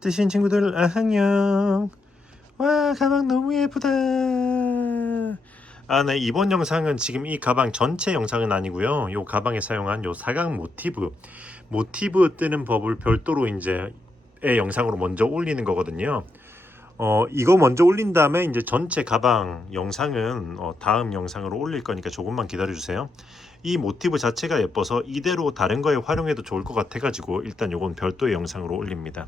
뜨신 친구들 안녕. 와, 가방 너무 예쁘다. 네, 이번 영상은 지금 이 가방 전체 영상은 아니고요. 요 가방에 사용한 요 사각 모티브 뜨는 법을 별도로 이제 영상으로 먼저 올리는 거거든요. 이거 먼저 올린 다음에 이제 전체 가방 영상은 다음 영상으로 올릴 거니까 조금만 기다려 주세요. 이 모티브 자체가 예뻐서 이대로 다른 거에 활용해도 좋을 것 같아 가지고 일단 요건 별도의 영상으로 올립니다.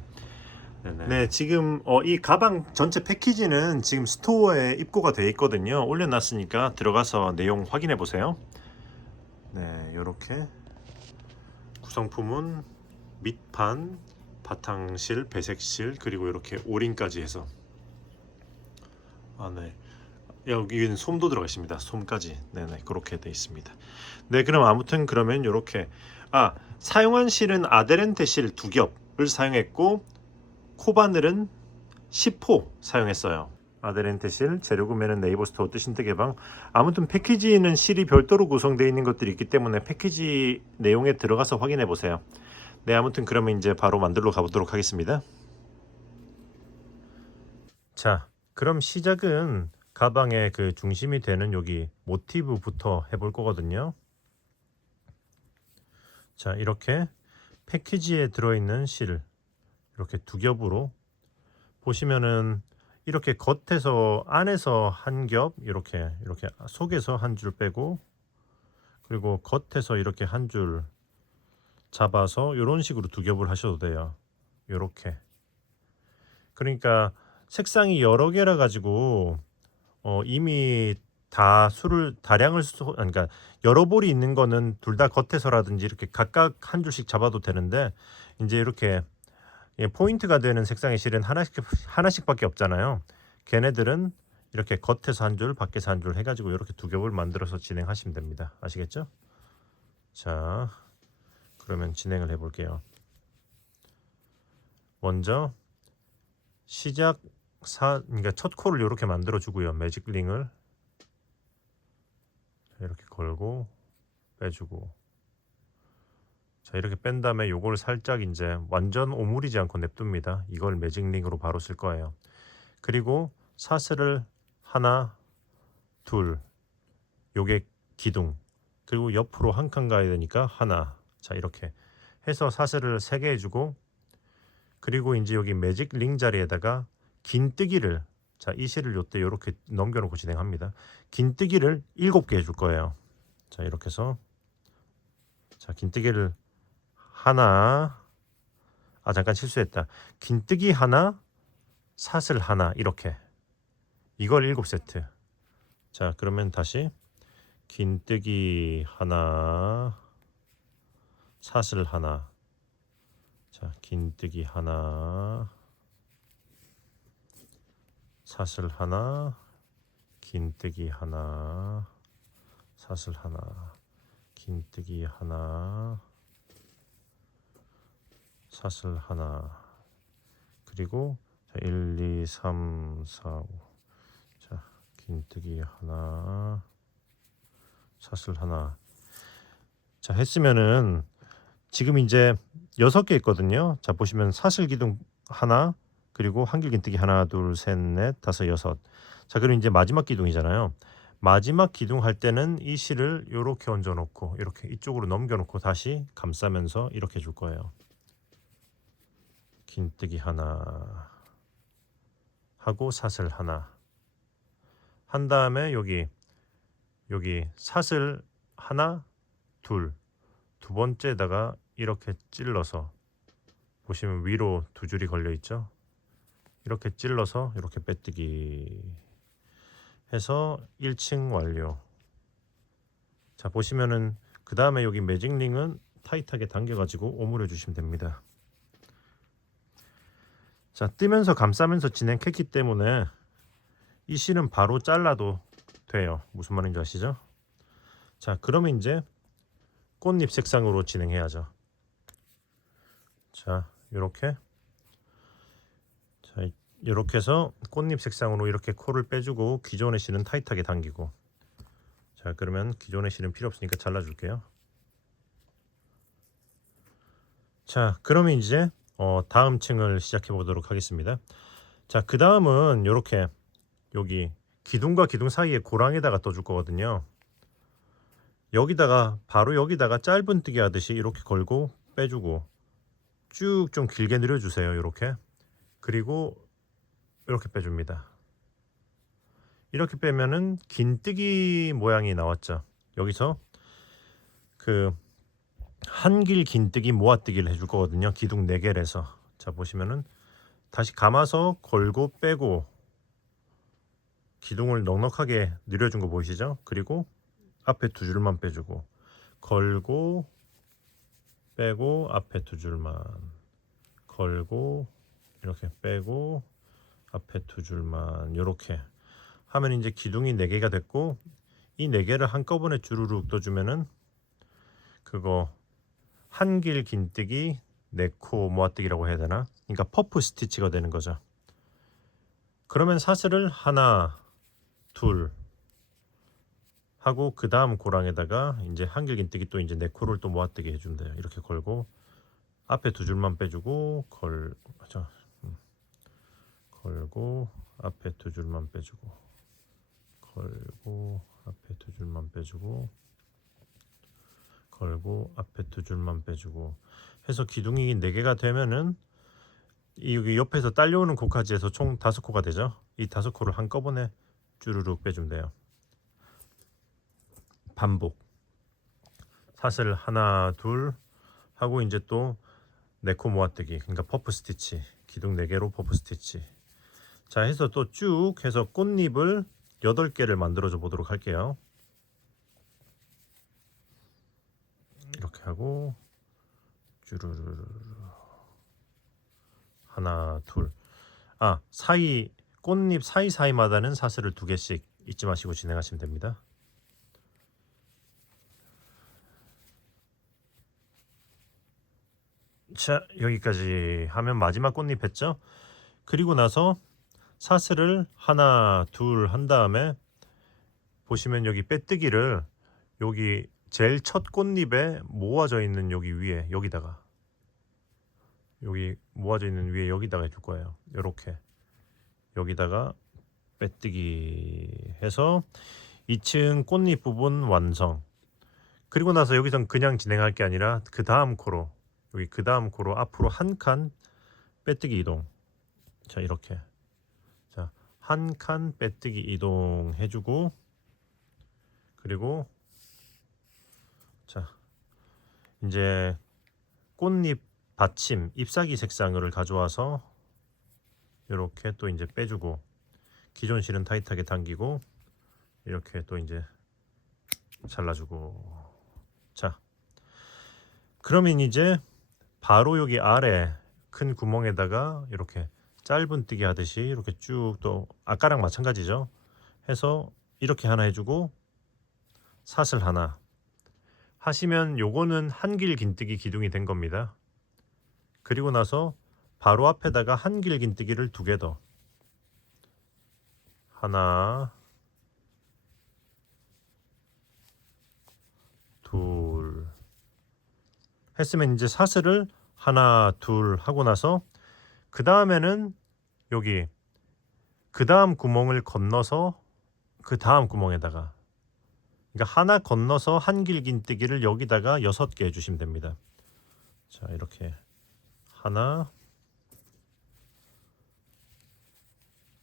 네, 지금 이 가방 전체 패키지는 지금 스토어에 입고가 되어 있거든요. 올려놨으니까 들어가서 내용 확인해 보세요. 네, 이렇게 구성품은 밑판, 바탕실, 배색실, 그리고 이렇게 오링까지 해서 네. 여기는 솜도 들어가 있습니다. 솜까지. 네네, 그렇게 되어 있습니다. 네, 그럼 아무튼 그러면 이렇게 사용한 실은 아데렌테 실 2겹을 사용했고 코바늘은 10호 사용했어요. 아데렌테 실, 재료 구매는 네이버 스토어 뜨신뜨 개방. 아무튼 패키지는 실이 별도로 구성되어 있는 것들이 있기 때문에 패키지 내용에 들어가서 확인해 보세요. 네, 아무튼 그러면 이제 바로 만들러 가보도록 하겠습니다. 자, 그럼 시작은 가방의 그 중심이 되는 여기 모티브부터 해볼 거거든요. 자, 이렇게 패키지에 들어있는 실 이렇게 2겹으로 보시면은 이렇게 겉에서 안에서 한 겹 이렇게 속에서 한 줄 빼고 그리고 겉에서 이렇게 한 줄 잡아서 이런 식으로 2겹을 하셔도 돼요. 이렇게. 그러니까 색상이 여러 개라 가지고 이미 다 수를 다량을 그러니까 여러 볼이 있는 거는 둘 다 겉에서라든지 이렇게 각각 한 줄씩 잡아도 되는데 이제 이렇게 포인트가 되는 색상의 실은 하나씩밖에 없잖아요. 걔네들은 이렇게 겉에서 한 줄, 밖에서 한 줄 해가지고 이렇게 2겹을 만들어서 진행하시면 됩니다. 아시겠죠? 자, 그러면 진행을 해볼게요. 먼저 그러니까 첫 코를 이렇게 만들어 주고요. 매직 링을 이렇게 걸고 빼주고, 자 이렇게 뺀 다음에 요걸 살짝 이제 완전 오므리지 않고 냅둡니다. 이걸 매직 링으로 바로 쓸 거예요. 그리고 사슬을 하나, 둘, 요게 기둥, 그리고 옆으로 한 칸 가야 되니까 하나. 자 이렇게 해서 사슬을 3개 해주고, 그리고 이제 여기 매직 링 자리에다가 긴뜨기를, 자 이 실을 요때 이렇게 넘겨놓고 진행합니다. 긴뜨기를 7개 해줄 거예요. 자 이렇게 해서 자 긴뜨기를 하나, 잠깐 실수했다. 긴뜨기 하나, 사슬 하나, 이렇게 이걸 7세트. 자 그러면 다시 긴뜨기 하나, 사슬 하나, 자 긴뜨기 하나, 사슬 하나, 긴뜨기 하나, 사슬 하나, 긴뜨기 하나, 사슬 하나, 그리고 자, 1, 2, 3, 4, 5. 자 긴뜨기 하나, 사슬 하나. 자 했으면은 지금 이제 6개 있거든요. 자 보시면 사슬 기둥 하나, 그리고 한길 긴뜨기 하나, 둘, 셋, 넷, 다섯, 여섯. 자 그럼 이제 마지막 기둥이잖아요. 마지막 기둥 할 때는 이 실을 이렇게 얹어 놓고 이렇게 이쪽으로 넘겨 놓고 다시 감싸면서 이렇게 줄 거예요. 긴뜨기 하나 하고 사슬 하나 한 다음에 여기 사슬 하나, 둘, 두 번째에다가 이렇게 찔러서 보시면 위로 2줄이 걸려 있죠. 이렇게 찔러서 이렇게 빼뜨기 해서 1층 완료. 자 보시면은 그 다음에 여기 매직링은 타이트하게 당겨가지고 오므려 주시면 됩니다. 자 뜨면서 감싸면서 진행했기 때문에 이 실은 바로 잘라도 돼요. 무슨 말인지 아시죠? 자 그러면 이제 꽃잎 색상으로 진행해야죠. 자 이렇게, 자 이렇게 해서 꽃잎 색상으로 이렇게 코를 빼주고 기존의 실은 타이트하게 당기고. 자 그러면 기존의 실은 필요 없으니까 잘라줄게요. 자 그러면 이제 다음 층을 시작해 보도록 하겠습니다. 자, 그 다음은 요렇게 여기 기둥과 기둥 사이에 고랑에다가 떠줄 거거든요. 여기다가 바로 여기다가 짧은뜨기 하듯이 이렇게 걸고 빼주고 쭉 좀 길게 늘려주세요. 이렇게. 그리고 이렇게 빼줍니다. 이렇게 빼면은 긴뜨기 모양이 나왔죠. 여기서 그 한길 긴뜨기 모아뜨기를 해줄 거거든요. 기둥 4개를 해서. 자, 보시면은 다시 감아서 걸고 빼고 기둥을 넉넉하게 늘려준 거 보이시죠? 그리고 앞에 2줄만 빼주고 걸고 빼고 앞에 2줄만 걸고 이렇게 빼고 앞에 2줄만 이렇게 하면 이제 기둥이 4개가 됐고 이 4개를 한꺼번에 주르륵 떠주면은 그거 한길 긴뜨기 4코 모아뜨기라고 해야 되나? 그러니까 퍼프 스티치가 되는 거죠. 그러면 사슬을 하나 둘 하고 그 다음 고랑에다가 이제 한길 긴뜨기 또 이제 4코를 또 모아뜨기 해주면 돼요. 이렇게 걸고 앞에 2줄만 빼주고 걸고 앞에 2줄만 빼주고 걸고 앞에 2줄만 빼주고 걸고 앞에 2줄만 빼주고 해서 기둥이 4개가 되면은 여기 옆에서 딸려오는 코까지 해서 총 5코가 되죠. 이 5코를 한꺼번에 쭈르륵 빼주면 돼요. 반복 사슬 하나 둘 하고 이제 또 4코 모아뜨기 그러니까 퍼프 스티치 기둥 4개로 퍼프 스티치 자 해서 또 쭉 해서 꽃잎을 8개를 만들어줘 보도록 할게요. 이렇게 하고 쭈르르르 하나 둘 사이 꽃잎 사이사이마다는 사슬을 2개씩 잊지 마시고 진행하시면 됩니다. 자, 여기까지 하면 마지막 꽃잎 했죠? 그리고 나서 사슬을 하나 둘 한 다음에 보시면 여기 빼뜨기를 여기 제일 첫 꽃잎에 모아져 있는 여기 위에 여기다가 여기 모아져 있는 위에 여기다가 해줄 거예요. 이렇게 여기다가 빼뜨기 해서 2층 꽃잎 부분 완성. 그리고 나서 여기선 그냥 진행할 게 아니라 그 다음 코로 여기 그 다음 코로 앞으로 한 칸 빼뜨기 이동. 자 이렇게 자 한 칸 빼뜨기 이동 해주고 그리고 자 이제 꽃잎 받침 잎사귀 색상을 가져와서 이렇게 또 이제 빼주고 기존 실은 타이트하게 당기고 이렇게 또 이제 잘라주고 자 그러면 이제 바로 여기 아래 큰 구멍에다가 이렇게 짧은뜨기 하듯이 이렇게 쭉 또 아까랑 마찬가지죠 해서 이렇게 하나 해주고 사슬 하나 하시면 요거는 한길 긴뜨기 기둥이 된 겁니다. 그리고 나서 바로 앞에다가 한길 긴뜨기를 2개 더 하나 둘 했으면 이제 사슬을 하나 둘 하고 나서 그 다음에는 여기 그 다음 구멍을 건너서 그 다음 구멍에다가 그러니까 하나 건너서 한길 긴뜨기를 여기다가 6개 해주시면 됩니다. 자 이렇게 하나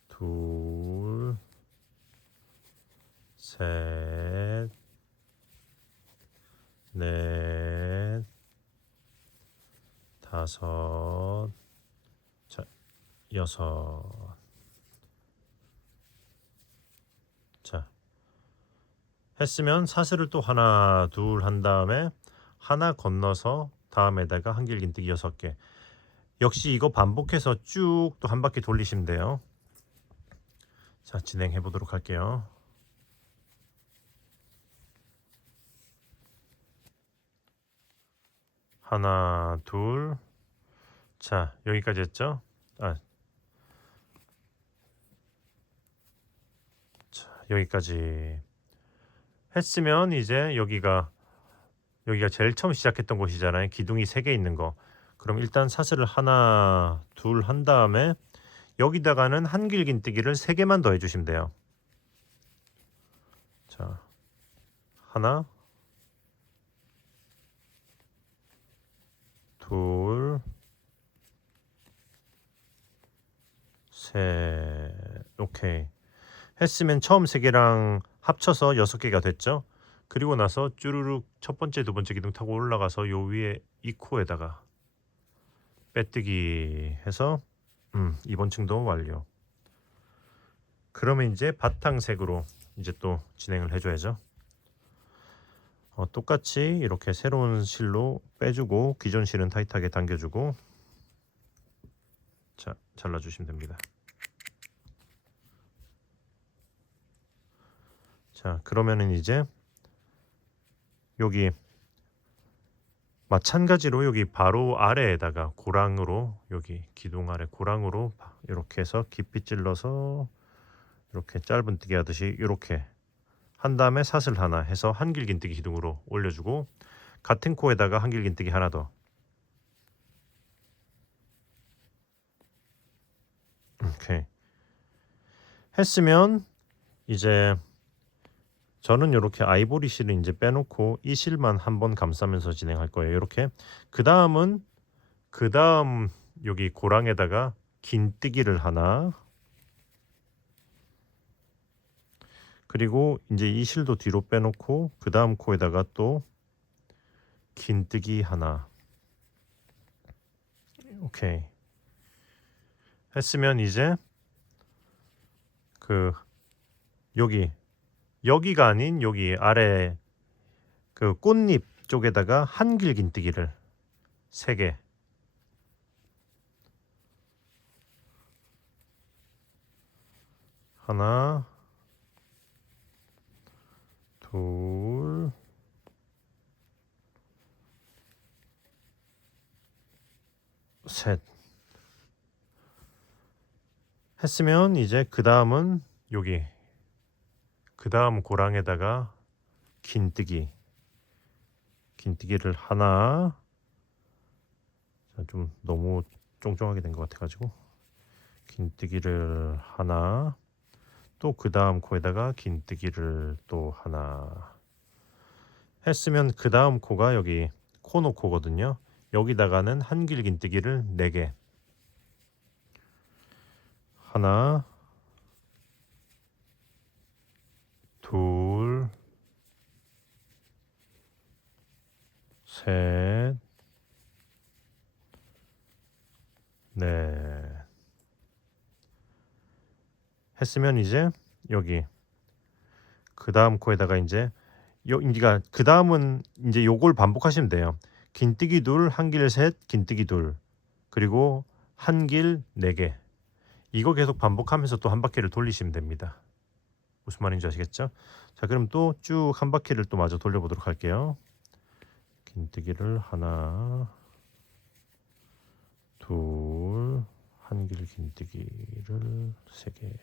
둘 셋 넷 다섯 자 6 자 했으면 사슬을 또 하나 둘 한 다음에 하나 건너서 다음에다가 한길 긴뜨기 6개 역시 이거 반복해서 쭉 또 한 바퀴 돌리시면 돼요. 자 진행해 보도록 할게요. 하나 둘 자 여기까지 했죠? 자 여기까지 했으면 이제 여기가 제일 처음 시작했던 곳이잖아요. 기둥이 3개 있는 거 그럼 일단 사슬을 하나 둘 한 다음에 여기다가는 한길긴뜨기를 3개만 더 해주시면 돼요. 자, 하나, 둘, 셋. 오케이. 했으면 처음 3개랑 합쳐서 6개가 됐죠. 그리고 나서 쭈루룩 첫 번째 두 번째 기둥 타고 올라가서 요 위에 이 코에다가 빼뜨기 해서 2번 층도 완료. 그러면 이제 바탕색으로 이제 또 진행을 해줘야죠. 똑같이 이렇게 새로운 실로 빼주고 기존 실은 타이트하게 당겨주고, 자, 잘라주시면 됩니다. 자, 그러면은 이제 여기 마찬가지로 여기 바로 아래에다가 고랑으로, 여기 기둥 아래 고랑으로 이렇게 해서 깊이 찔러서 이렇게 짧은뜨기 하듯이 이렇게 한 다음에 사슬 하나 해서 한길긴뜨기 기둥으로 올려주고, 같은 코에다가 한길긴뜨기 하나 더. 오케이. 했으면 이제 저는 이렇게 아이보리 실을 이제 빼놓고 이 실만 한번 감싸면서 진행할 거예요. 이렇게. 그 다음 여기 고랑에다가 긴뜨기를 하나, 그리고 이제 이 실도 뒤로 빼놓고 그 다음 코에다가 또 긴뜨기 하나. 오케이. 했으면 이제 그 여기가 아닌 여기 아래 그 꽃잎 쪽에다가 한길 긴뜨기를 3개. 하나, 둘, 셋. 했으면 이제 그 다음은 여기 그 다음 고랑에다가 긴뜨기를 하나. 좀 너무 쫑쫑하게 된 것 같아가지고 긴뜨기를 하나, 또 그 다음 코에다가 긴뜨기를 또 하나 했으면 그 다음 코가 여기 코노코거든요. 여기다가는 한길 긴뜨기를 4개. 하나, 둘, 셋, 넷. 했으면 이제 여기 그 다음 코에다가 이제 그러니까 그 다음은 이제 요걸 반복하시면 돼요. 긴뜨기 둘, 한길 셋, 긴뜨기 둘, 그리고 한길 4개. 이거 계속 반복하면서 또 한 바퀴를 돌리시면 됩니다. 무슨 말인지 아시겠죠? 자, 그럼 또 쭉 한 바퀴를 또 마저 돌려보도록 할게요. 긴뜨기를 하나, 둘, 한길 긴뜨기를 3개.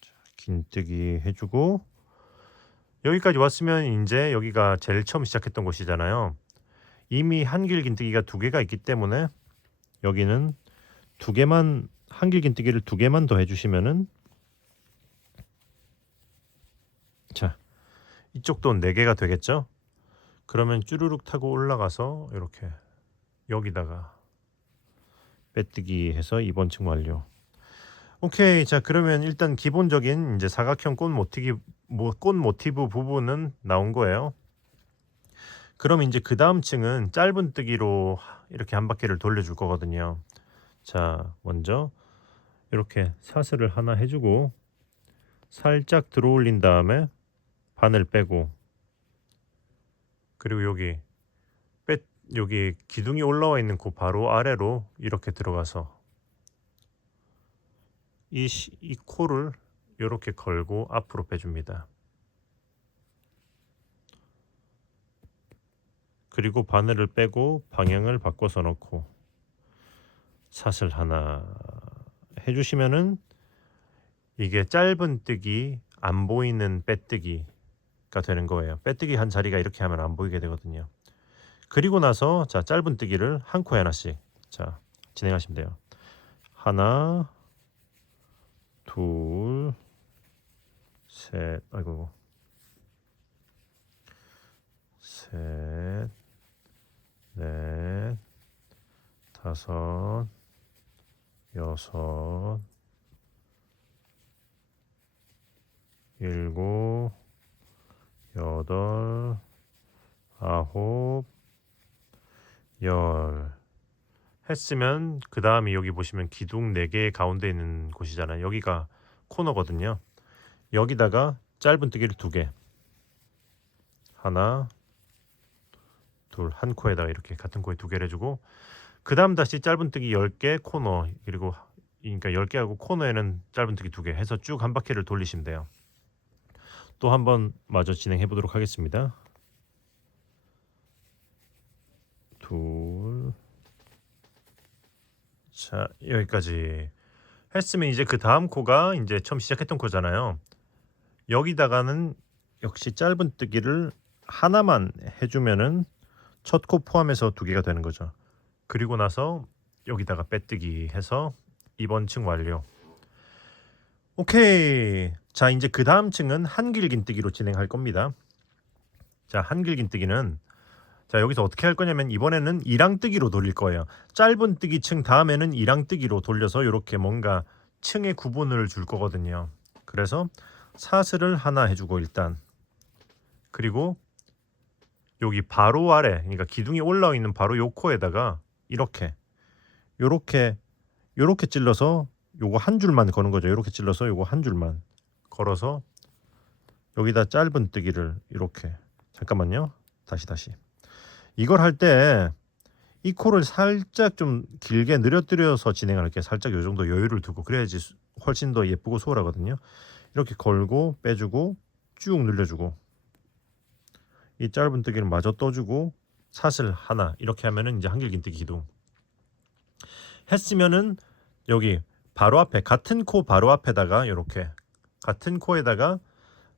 자, 긴뜨기 해주고, 여기까지 왔으면 이제 여기가 제일 처음 시작했던 곳이잖아요. 이미 한길 긴뜨기가 2개가 있기 때문에 여기는 2개만, 한길 긴뜨기를 2개만 더 해주시면은, 자, 이쪽도 4개가 되겠죠. 그러면 쭈루룩 타고 올라가서 이렇게 여기다가 빼뜨기 해서 2번 층 완료. 오케이. 자, 그러면 일단 기본적인 이제 사각형 꽃 모티브 부분은 나온 거예요. 그럼 이제 그 다음 층은 짧은뜨기로 이렇게 한 바퀴를 돌려줄 거거든요. 자, 먼저 이렇게 사슬을 하나 해주고 살짝 들어올린 다음에 바늘 빼고, 그리고 여기 기둥이 올라와 있는 그 바로 아래로 이렇게 들어가서 이 코를 이렇게 걸고 앞으로 빼줍니다. 그리고 바늘을 빼고 방향을 바꿔서 넣고 사슬 하나 해주시면은 이게 짧은뜨기 안 보이는 빼뜨기가 되는 거예요. 빼뜨기 한 자리가 이렇게 하면 안 보이게 되거든요. 그리고 나서 자 짧은뜨기를 한 코에 하나씩 자 진행하시면 돼요. 하나, 둘, 셋, 아이고, 셋, 넷, 다섯, 여섯, 일곱, 여덟, 아홉, 열 했으면 그 다음이 여기 보시면 기둥 4개 가운데 있는 곳이잖아요. 여기가 코너거든요. 여기다가 짧은뜨기를 2개, 하나, 둘, 한 코에다가 이렇게 같은 코에 2개를 해주고, 그 다음 다시 짧은뜨기 10개 코너, 그리고 그러니까 10개 하고 코너에는 짧은뜨기 2개 해서 쭉 한 바퀴를 돌리시면 돼요. 또 한번 마저 진행해 보도록 하겠습니다. 둘, 자 여기까지 했으면 이제 그 다음 코가 이제 처음 시작했던 코잖아요. 여기다가는 역시 짧은뜨기를 하나만 해주면은 첫 코 포함해서 2개가 되는 거죠. 그리고 나서 여기다가 빼뜨기 해서 이번 층 완료. 오케이. 자 이제 그 다음 층은 한길긴뜨기로 진행할 겁니다. 자 한길긴뜨기는 자 여기서 어떻게 할 거냐면 이번에는 이랑뜨기로 돌릴 거예요. 짧은뜨기 층 다음에는 이랑뜨기로 돌려서 이렇게 뭔가 층의 구분을 줄 거거든요. 그래서 사슬을 하나 해주고 일단, 그리고 여기 바로 아래, 그러니까 기둥이 올라와 있는 바로 요 코에다가 이렇게 요렇게 찔러서 요거 한 줄만 거는 거죠. 요렇게 찔러서 요거 한 줄만 걸어서 여기다 짧은뜨기를 이렇게, 잠깐만요. 다시 이걸 할 때 이 코를 살짝 좀 길게 늘어뜨려서 진행할게요. 살짝 요 정도 여유를 두고, 그래야지 훨씬 더 예쁘고 수월하거든요. 이렇게 걸고 빼주고 쭉 늘려주고 이 짧은뜨기를 마저 떠주고 사슬 하나, 이렇게 하면은 이제 한길긴뜨기 기둥 했으면은 여기 바로 앞에 같은 코 바로 앞에다가 이렇게 같은 코에다가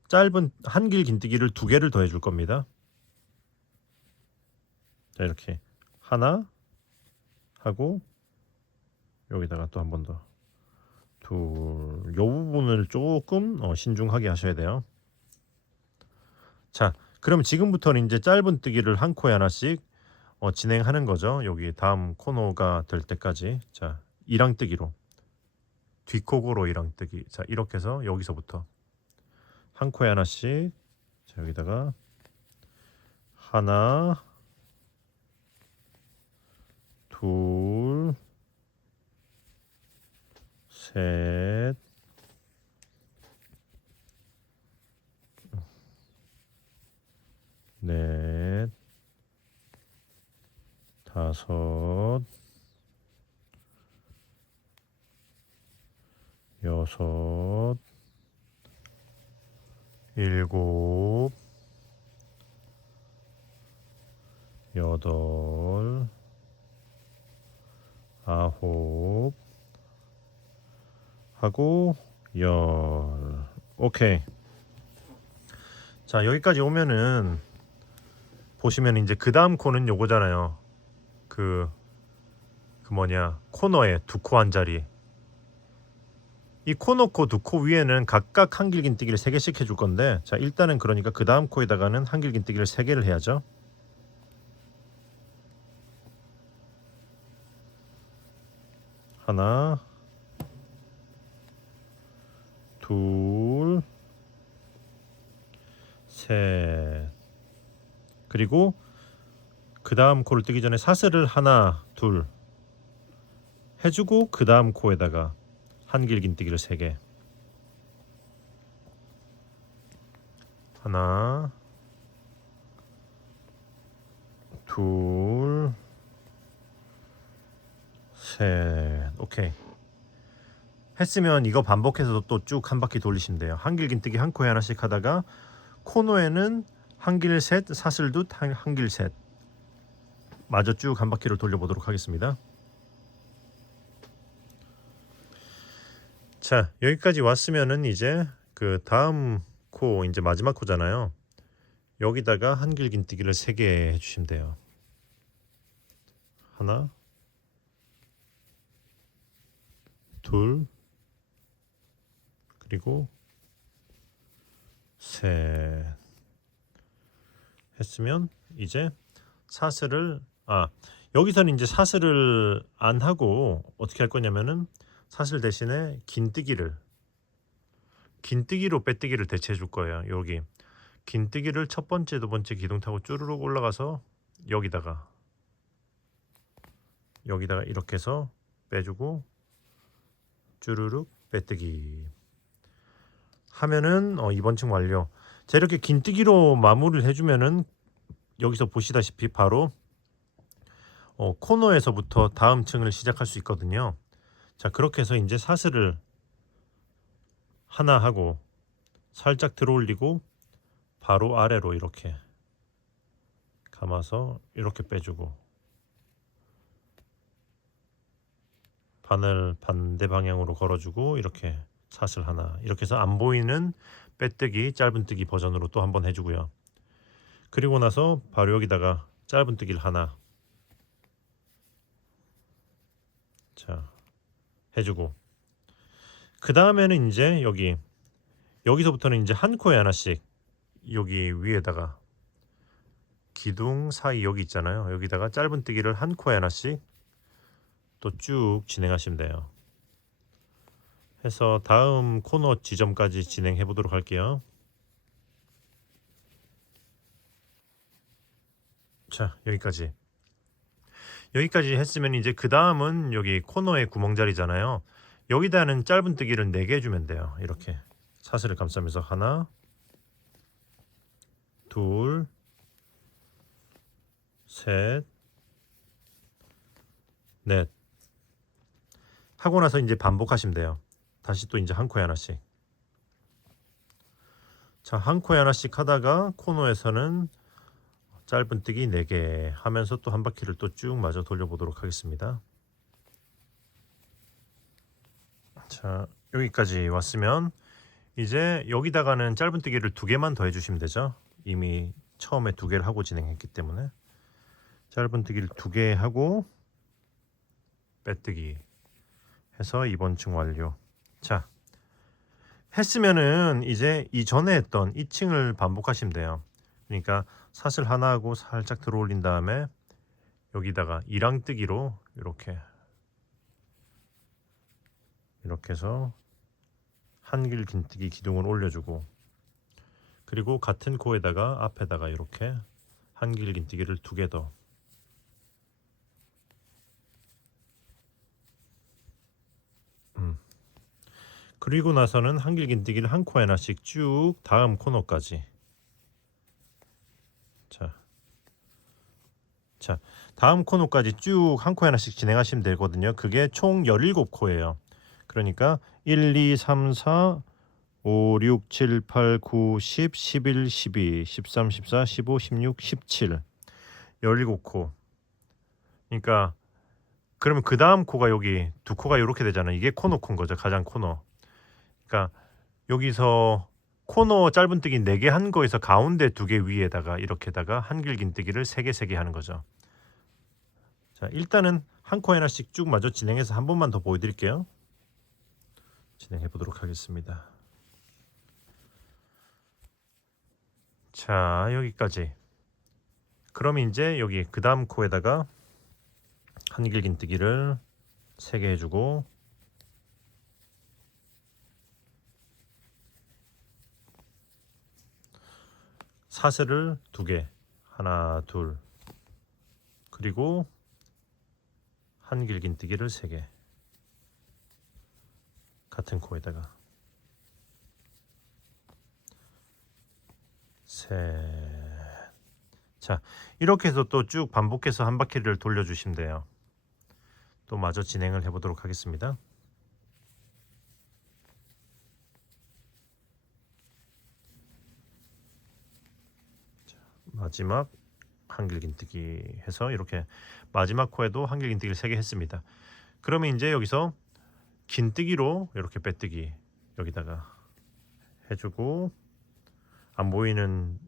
짧은 한길긴뜨기를 2개를 더 해줄 겁니다. 자 이렇게 하나 하고 여기다가 또 한 번 더 둘, 요 부분을 조금 신중하게 하셔야 돼요. 자 그럼 지금부터는 이제 짧은뜨기를 한 코에 하나씩 진행하는 거죠. 여기 다음 코너가 될 때까지. 자 이랑뜨기로 뒷코고로 이랑뜨기. 자 이렇게 해서 여기서부터 한 코에 하나씩. 자 여기다가 하나, 둘, 셋, 넷, 다섯, 여섯, 일곱, 여덟, 아홉 하고 열. 오케이. 자 여기까지 오면은 보시면 이제 그 다음 코는 요거잖아요. 그 뭐냐, 코너에 2코 한 자리. 이 코너 코 2코 위에는 각각 한길긴뜨기를 3개씩 해줄 건데, 자 일단은 그러니까 그 다음 코에다가는 한길긴뜨기를 3개를 해야죠. 하나, 둘, 셋. 그리고 그 다음 코를 뜨기 전에 사슬을 하나, 둘 해주고 그 다음 코에다가 한길긴뜨기를 3개. 하나, 둘, 셋. 오케이. 했으면 이거 반복해서 또 쭉 한 바퀴 돌리시면 돼요. 한길긴뜨기 한 코에 하나씩 하다가 코너에는 한길 셋, 사슬 두, 한길 셋 마저 쭉 한 바퀴를 돌려보도록 하겠습니다. 자 여기까지 왔으면은 이제 그 다음 코, 이제 마지막 코잖아요. 여기다가 한길긴뜨기를 3개 해주시면 돼요. 하나, 둘, 그리고 셋 했으면 이제 사슬을 여기서는 이제 사슬을 안 하고 어떻게 할 거냐면은 사슬 대신에 긴뜨기로 빼뜨기를 대체해 줄 거예요. 여기 긴뜨기를 첫 번째, 두 번째 기둥 타고 쭈르륵 올라가서 여기다가 이렇게 해서 빼주고 쭈르륵 빼뜨기 하면은 2번 층 완료. 자, 이렇게 긴뜨기로 마무리를 해주면은 여기서 보시다시피 바로 코너에서부터 다음 층을 시작할 수 있거든요. 자, 그렇게 해서 이제 사슬을 하나 하고 살짝 들어 올리고 바로 아래로 이렇게 감아서 이렇게 빼주고 바늘 반대 방향으로 걸어주고 이렇게 사슬 하나, 이렇게 해서 안 보이는 빼뜨기 짧은뜨기 버전으로 또 한번 해주고요. 그리고 나서 바로 여기다가 짧은뜨기를 하나 자 해주고, 그 다음에는 이제 여기서부터는 이제 한 코에 하나씩 여기 위에다가 기둥 사이 여기 있잖아요. 여기다가 짧은뜨기를 한 코에 하나씩 또 쭉 진행하시면 돼요. 해서 다음 코너 지점까지 진행해 보도록 할게요. 자, 여기까지 했으면 이제 그 다음은 여기 코너의 구멍자리잖아요. 여기다는 짧은뜨기를 4개 해주면 돼요. 이렇게 사슬을 감싸면서 하나, 둘, 셋, 넷 하고 나서 이제 반복하시면 돼요. 다시 또 이제 한 코에 하나씩. 자, 한 코에 하나씩 하다가 코너에서는 짧은뜨기 4개 하면서 또 한 바퀴를 또 쭉 마저 돌려보도록 하겠습니다. 자, 여기까지 왔으면 이제 여기다가는 짧은뜨기를 2개만 더 해주시면 되죠. 이미 처음에 2개를 하고 진행했기 때문에 짧은뜨기를 2개 하고 빼뜨기 해서 2번 층 완료. 자, 했으면은 이제 이전에 했던 2층을 반복하시면 돼요. 그러니까 사슬 하나 하고 살짝 들어 올린 다음에 여기다가 이랑뜨기로 이렇게 해서 한길 긴뜨기 기둥을 올려주고, 그리고 같은 코에다가 앞에다가 이렇게 한길 긴뜨기를 2개 더 그리고 나서는 한길 긴뜨기를 한 코에 하나씩 쭉 다음 코너까지. 자, 다음 코너까지 쭉 한 코에 하나씩 진행하시면 되거든요. 그게 총 17코예요. 그러니까 1, 2, 3, 4, 5, 6, 7, 8, 9, 10, 11, 12, 13, 14, 15, 16, 17 17코. 그러니까 그러면 그 다음 코가 여기 2코가 이렇게 되잖아요. 이게 코너 콘 거죠. 가장 코너. 그러니까 여기서 코너 짧은뜨기 4개 한 거에서 가운데 2개 위에다가 이렇게다가 한길 긴뜨기를 3개 하는 거죠. 자, 일단은 한 코 하나씩 쭉 마저 진행해서 한 번만 더 보여드릴게요. 진행해 보도록 하겠습니다. 자, 여기까지. 그럼 이제 여기 그 다음 코에다가 한길 긴뜨기를 3개 해주고, 사슬을 2개, 하나, 둘, 그리고 한길 긴뜨기를 3개 같은 코에다가 셋. 자, 이렇게 해서 또 쭉 반복해서 한 바퀴를 돌려주시면 돼요. 또 마저 진행을 해보도록 하겠습니다. 자, 마지막 한길 긴뜨기 해서 이렇게 마지막 코에도 한길 긴뜨기를 3개 했습니다. 그러면 이제 여기서 긴뜨기로 이렇게 빼뜨기 여기다가 해주고, 안 보이는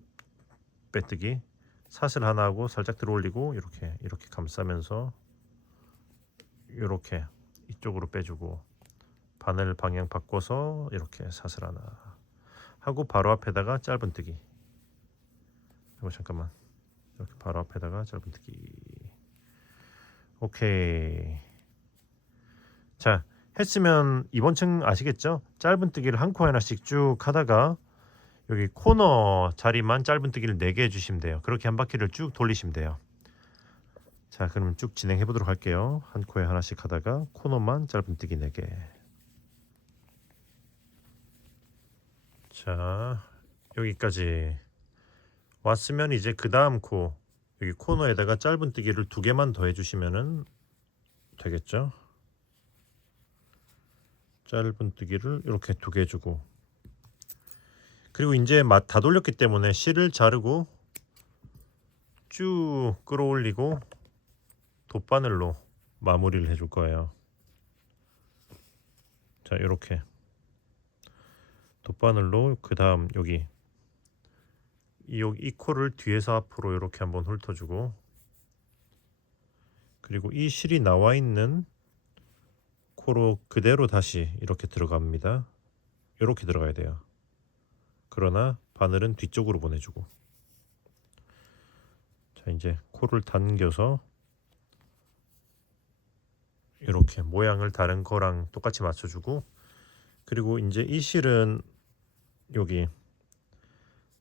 빼뜨기 사슬 하나 하고 살짝 들어 올리고 이렇게 감싸면서 이렇게 이쪽으로 빼주고 바늘 방향 바꿔서 이렇게 사슬 하나 하고 바로 앞에다가 짧은뜨기. 이거 잠깐만, 이렇게 바로 앞에다가 짧은뜨기. 오케이. 자, 했으면 이번 층 아시겠죠? 짧은뜨기를 한 코 하나씩 쭉 하다가 여기 코너 자리만 짧은뜨기를 4개 해주시면 돼요. 그렇게 한 바퀴를 쭉 돌리시면 돼요. 자, 그럼 쭉 진행해 보도록 할게요. 한 코에 하나씩 하다가 코너만 짧은뜨기 4개. 자, 여기까지 왔으면 이제 그 다음 코, 여기 코너에다가 짧은뜨기를 2개만 더 해주시면 되겠죠? 짧은뜨기를 이렇게 2개 해주고, 그리고 이제 다 돌렸기 때문에 실을 자르고 쭉 끌어올리고 돗바늘로 마무리를 해줄 거예요. 자, 이렇게 돗바늘로 그 다음 여기 이 코를 뒤에서 앞으로 이렇게 한번 훑어주고, 그리고 이 실이 나와 있는 코로 그대로 다시 이렇게 들어갑니다. 이렇게 들어가야 돼요. 그러나 바늘은 뒤쪽으로 보내주고. 자, 이제 코를 당겨서 이렇게 모양을 다른 거랑 똑같이 맞춰주고, 그리고 이제 이 실은 여기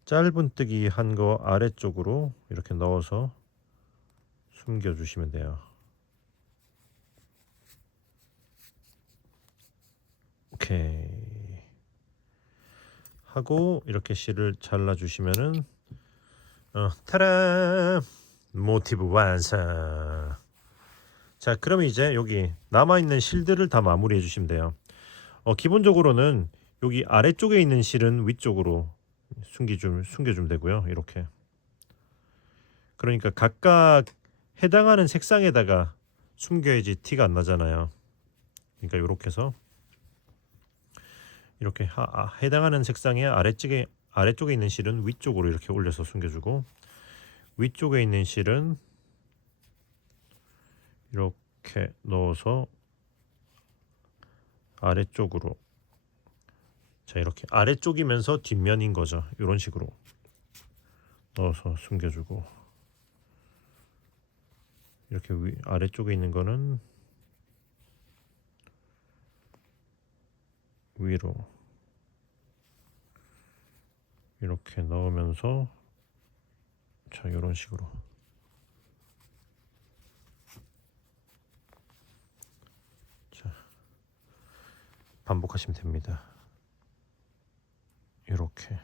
짧은뜨기 한 거 아래쪽으로 이렇게 넣어서 숨겨주시면 돼요. 오케이. 하고 이렇게 실을 잘라주시면은 타라! 모티브 완성. 자, 그럼 이제 여기 남아있는 실들을 다 마무리해 주시면 돼요. 기본적으로는 여기 아래쪽에 있는 실은 위쪽으로 숨겨주면 되고요. 이렇게. 그러니까 각각 해당하는 색상에다가 숨겨야지 티가 안 나잖아요. 그러니까 이렇게 해서 이렇게 해당하는 색상의 아래쪽에 있는 실은 위쪽으로 이렇게 올려서 숨겨주고, 위쪽에 있는 실은 이렇게 넣어서 아래쪽으로, 자, 이렇게 아래쪽이면서 뒷면인 거죠. 이런 식으로 넣어서 숨겨주고, 이렇게 아래쪽에 있는 거는 위로 이렇게 넣으면서, 자, 이런 식으로. 자, 반복하시면 됩니다. 이렇게.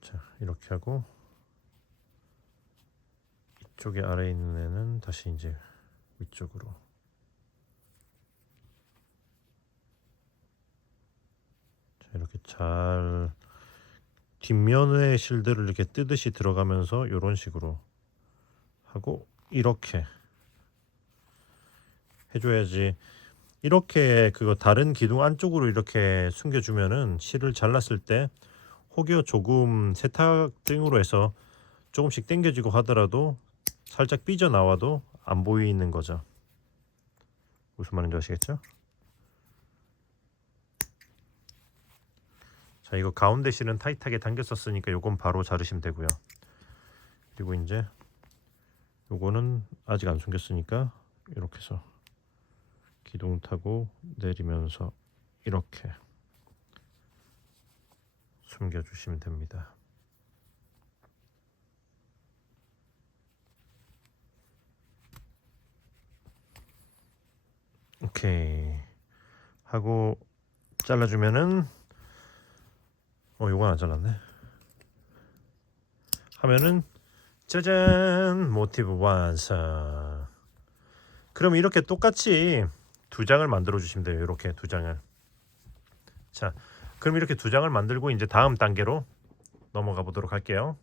자, 이렇게 하고 이쪽에 아래에 있는 애는 다시 이제 위쪽으로. 자, 이렇게 잘 뒷면의 실들을 이렇게 뜨듯이 들어가면서 이런 식으로 하고 이렇게 해줘야지. 이렇게 그거 다른 기둥 안쪽으로 이렇게 숨겨주면은 실을 잘랐을 때 혹여 조금 세탁 등으로 해서 조금씩 당겨지고 하더라도 살짝 삐져나와도 안 보이는 거죠. 무슨 말인지 아시겠죠? 자, 이거 가운데 실은 타이트하게 당겼었으니까 요건 바로 자르시면 되고요. 그리고 이제 요거는 아직 안 숨겼으니까 이렇게 해서 기둥 타고 내리면서 이렇게 숨겨주시면 됩니다. 오케이. 하고 잘라주면은 요건 안 잘랐네. 하면은 짜잔! 모티브 완성. 그럼 이렇게 똑같이 2장을 만들어 주시면 돼요. 이렇게 2장을. 자, 그럼 이렇게 2장을 만들고 이제 다음 단계로 넘어가 보도록 할게요.